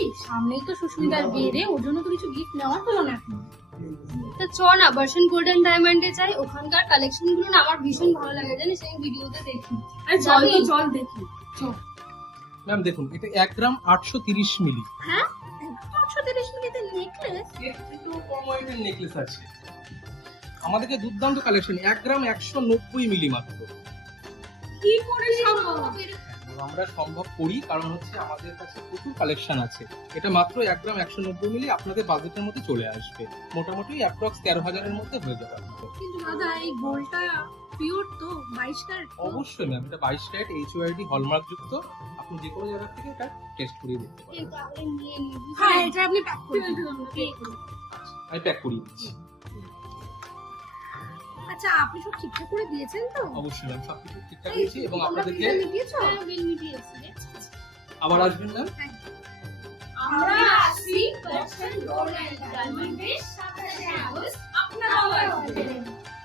এই সামনেই তো সুস্মিতার বিয়ে রে, ওর জন্য তো কিছু গিফট নেওয়া হলো না এখন। তা চ না ভার্সন গোল্ডেন ডায়মন্ডে যাই, ওখানকার কালেকশন গুলো না আমার ভীষণ ভালো লাগে, জানিস আমি ভিডিওতে দেখি। আরে চল তো, চল দেখি। ম্যাম দেখুন, এটা 1 গ্রাম 830 মিলি। হ্যাঁ 130 মিলিতে নেকলেস? এর থেকেও কম ওয়েটের নেকলেস আছে আমাদেরকে, দুর্দান্ত কালেকশন। 1 গ্রাম 190 মিলি মাত্র। কি করে সম্ভব? আমরা সম্ভব করি কারণ হচ্ছে আমাদের কাছে প্রচুর কালেকশন আছে। এটা মাত্র 1 গ্রাম 190 মিলি আপনাদের বাজেটের মধ্যে চলে আসবে। মোটামুটি অ্যাপ্রক্স 13,000-এর মধ্যে হয়ে যাবে আপনাদের। কিন্তু দাদা এই গোলটা পিওর তো 22 ক্যারেট? অবশ্যই ম্যাম, এটা 22 ক্যারেট HYD হলমার্ক যুক্ত। আপনি যে কোনো জায়গা থেকে এটা টেস্ট করিয়ে দেখতে পারেন। তাহলে নিয়ে নিবি। হ্যাঁ এটা আপনি প্যাক করে দিন। আমি প্যাক করিয়ে দিচ্ছি। আচ্ছা আপনি সব ঠিকঠাক করে দিয়েছেন তো? অবশ্যই ম্যাম, সবকিছু ঠিকঠাক হয়েছে এবং আপনাদেরকে দিয়েছো? হ্যাঁ, বিল মিটিয়েছি রে। আবার আসবেন ম্যাম। আমরা আসছি ভার্সন গোল্ডেন ডায়মন্ডের 27 আগস্ট